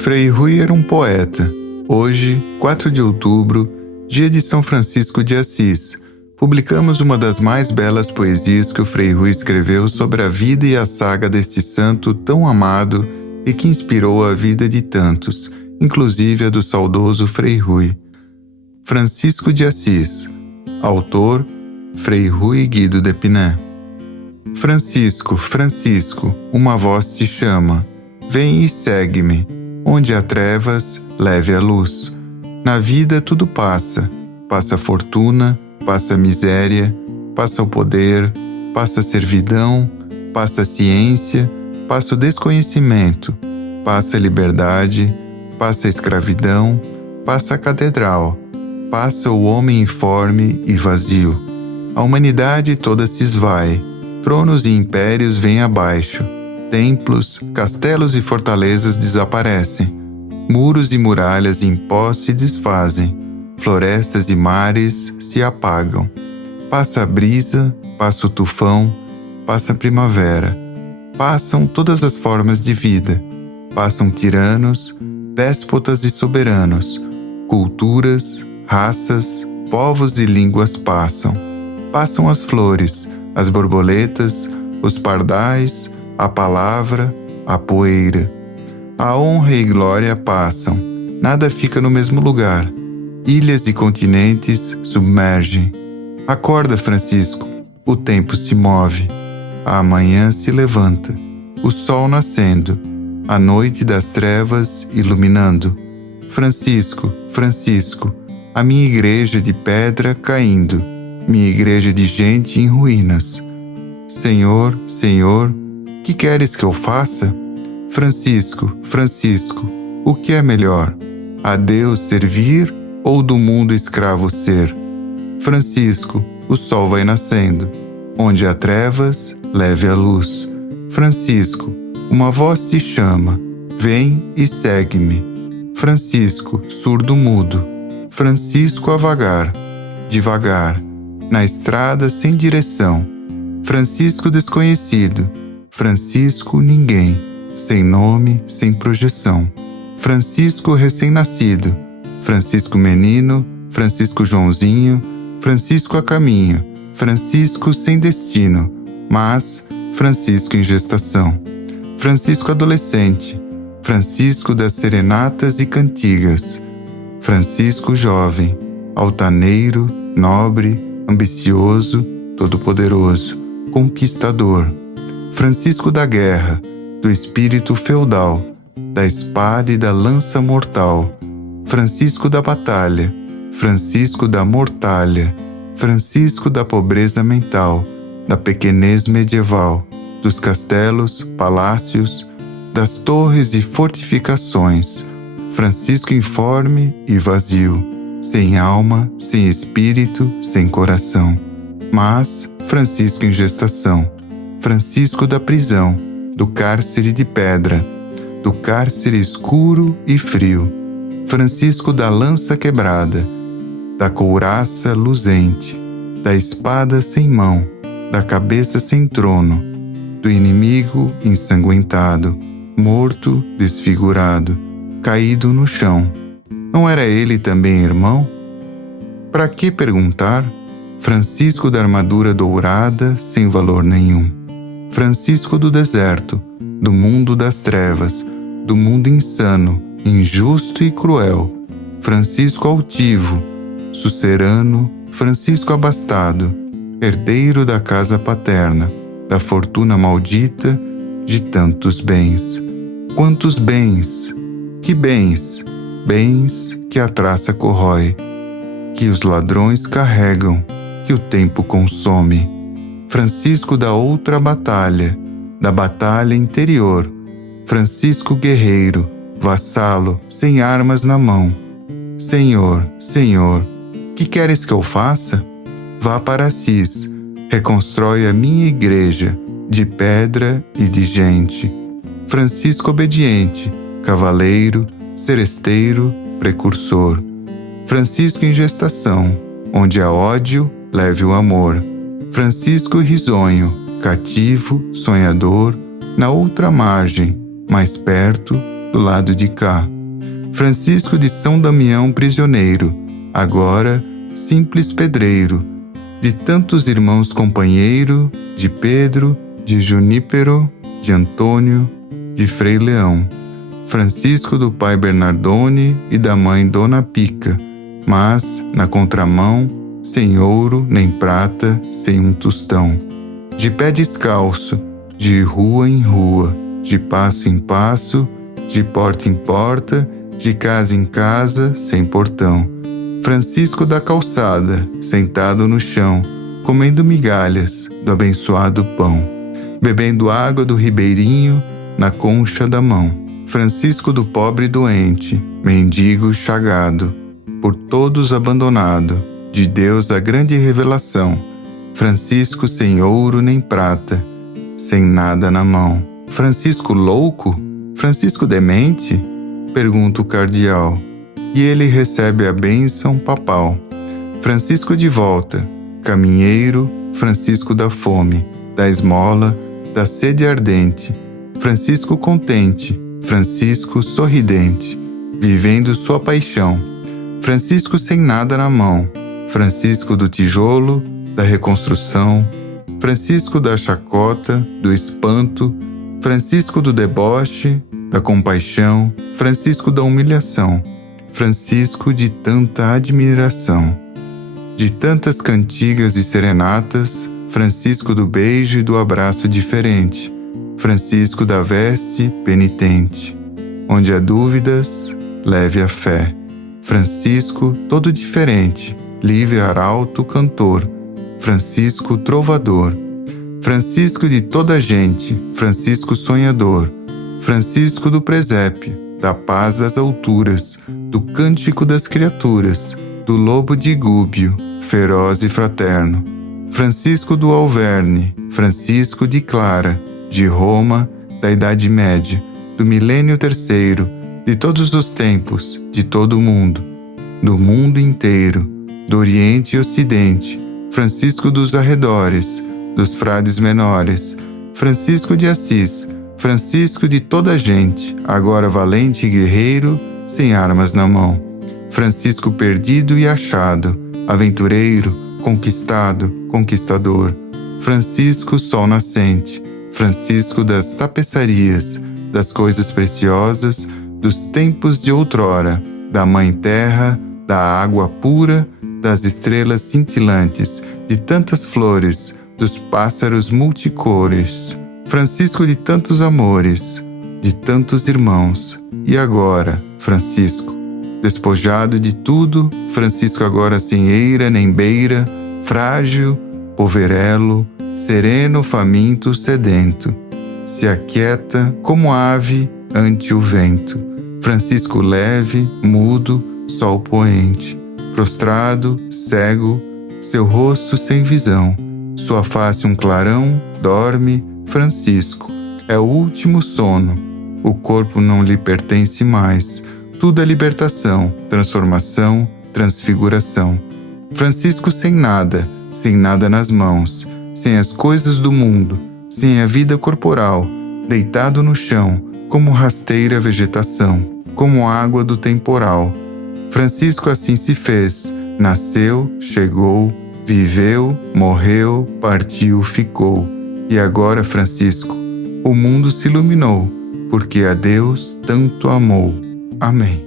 Frei Rui era um poeta. Hoje, 4 de outubro, dia de São Francisco de Assis, publicamos uma das mais belas poesias que o Frei Rui escreveu sobre a vida e a saga deste santo tão amado e que inspirou a vida de tantos, inclusive a do saudoso Frei Rui. Francisco de Assis. Autor, Frei Rui Guido de Pinet. Francisco, Francisco, uma voz te chama. Vem e segue-me. Onde há trevas, leve a luz. Na vida tudo passa. Passa a fortuna, passa a miséria, passa o poder, passa a servidão, passa a ciência, passa o desconhecimento, passa a liberdade, passa a escravidão, passa a catedral, passa o homem informe e vazio. A humanidade toda se esvai, tronos e impérios vêm abaixo. Templos, castelos e fortalezas desaparecem. Muros e muralhas em pó se desfazem. Florestas e mares se apagam. Passa a brisa, passa o tufão, passa a primavera. Passam todas as formas de vida. Passam tiranos, déspotas e soberanos. Culturas, raças, povos e línguas passam. Passam as flores, as borboletas, os pardais, a palavra, a poeira. A honra e glória passam, nada fica no mesmo lugar. Ilhas e continentes submergem. Acorda, Francisco, o tempo se move. A manhã se levanta, o sol nascendo, a noite das trevas iluminando. Francisco, Francisco, a minha igreja de pedra caindo, minha igreja de gente em ruínas. Senhor, Senhor, que queres que eu faça? Francisco, Francisco, o que é melhor? A Deus servir ou do mundo escravo ser? Francisco, o sol vai nascendo. Onde há trevas, leve a luz. Francisco, uma voz te chama. Vem e segue-me. Francisco, surdo-mudo. Francisco a vagar, devagar, na estrada sem direção. Francisco desconhecido. Francisco ninguém, sem nome, sem projeção. Francisco recém-nascido. Francisco menino, Francisco Joãozinho, Francisco a caminho, Francisco sem destino, mas Francisco em gestação. Francisco adolescente, Francisco das serenatas e cantigas. Francisco jovem, altaneiro, nobre, ambicioso, todo-poderoso, conquistador. Francisco da guerra, do espírito feudal, da espada e da lança mortal. Francisco da batalha, Francisco da mortalha, Francisco da pobreza mental, da pequenez medieval, dos castelos, palácios, das torres e fortificações. Francisco informe e vazio, sem alma, sem espírito, sem coração. Mas Francisco em gestação, Francisco da prisão, do cárcere de pedra, do cárcere escuro e frio. Francisco da lança quebrada, da couraça luzente, da espada sem mão, da cabeça sem trono, do inimigo ensanguentado, morto, desfigurado, caído no chão. Não era ele também irmão? Para que perguntar? Francisco da armadura dourada, sem valor nenhum. Francisco do deserto, do mundo das trevas, do mundo insano, injusto e cruel. Francisco altivo, sucerano, Francisco abastado, herdeiro da casa paterna, da fortuna maldita, de tantos bens. Quantos bens! Que bens! Bens que a traça corrói, que os ladrões carregam, que o tempo consome. Francisco da outra batalha, da batalha interior. Francisco guerreiro, vassalo, sem armas na mão. Senhor, Senhor, que queres que eu faça? Vá para Assis, reconstrói a minha igreja, de pedra e de gente. Francisco obediente, cavaleiro, seresteiro, precursor. Francisco em gestação, onde há ódio, leve o amor. Francisco risonho, cativo, sonhador, na outra margem, mais perto, do lado de cá. Francisco de São Damião prisioneiro, agora simples pedreiro, de tantos irmãos companheiro, de Pedro, de Junípero, de Antônio, de Frei Leão. Francisco do pai Bernardone e da mãe Dona Pica, mas, na contramão, sem ouro nem prata, sem um tostão. De pé descalço, de rua em rua, de passo em passo, de porta em porta, de casa em casa, sem portão. Francisco da calçada, sentado no chão, comendo migalhas do abençoado pão, bebendo água do ribeirinho na concha da mão. Francisco do pobre doente, mendigo chagado, por todos abandonado, de Deus a grande revelação. Francisco sem ouro nem prata, sem nada na mão. Francisco louco? Francisco demente? Pergunta o cardeal, e ele recebe a bênção papal. Francisco de volta, caminheiro, Francisco da fome, da esmola, da sede ardente. Francisco contente, Francisco sorridente, vivendo sua paixão. Francisco sem nada na mão, Francisco do tijolo, da reconstrução, Francisco da chacota, do espanto, Francisco do deboche, da compaixão, Francisco da humilhação, Francisco de tanta admiração. De tantas cantigas e serenatas, Francisco do beijo e do abraço diferente, Francisco da veste penitente. Onde há dúvidas, leve a fé. Francisco todo diferente, livre arauto cantor, Francisco trovador. Francisco de toda a gente, Francisco sonhador, Francisco do presépio, da paz das alturas, do cântico das criaturas, do lobo de Gúbio, feroz e fraterno. Francisco do Alverne, Francisco de Clara, de Roma, da Idade Média, do milênio terceiro, de todos os tempos, de todo o mundo, do mundo inteiro, do Oriente e Ocidente, Francisco dos arredores, dos frades menores, Francisco de Assis, Francisco de toda a gente, agora valente e guerreiro, sem armas na mão. Francisco perdido e achado, aventureiro, conquistado, conquistador. Francisco sol nascente, Francisco das tapeçarias, das coisas preciosas, dos tempos de outrora, da mãe terra, da água pura, das estrelas cintilantes, de tantas flores, dos pássaros multicores. Francisco de tantos amores, de tantos irmãos. E agora, Francisco, despojado de tudo, Francisco agora sem eira nem beira, frágil, poverelo, sereno, faminto, sedento, se aquieta como ave ante o vento. Francisco leve, mudo, sol poente, prostrado, cego, seu rosto sem visão, sua face um clarão, dorme. Francisco é o último sono, o corpo não lhe pertence mais, tudo é libertação, transformação, transfiguração. Francisco sem nada nas mãos, sem as coisas do mundo, sem a vida corporal, deitado no chão, como rasteira vegetação, como água do temporal. Francisco assim se fez, nasceu, chegou, viveu, morreu, partiu, ficou. E agora, Francisco, o mundo se iluminou, porque a Deus tanto amou. Amém.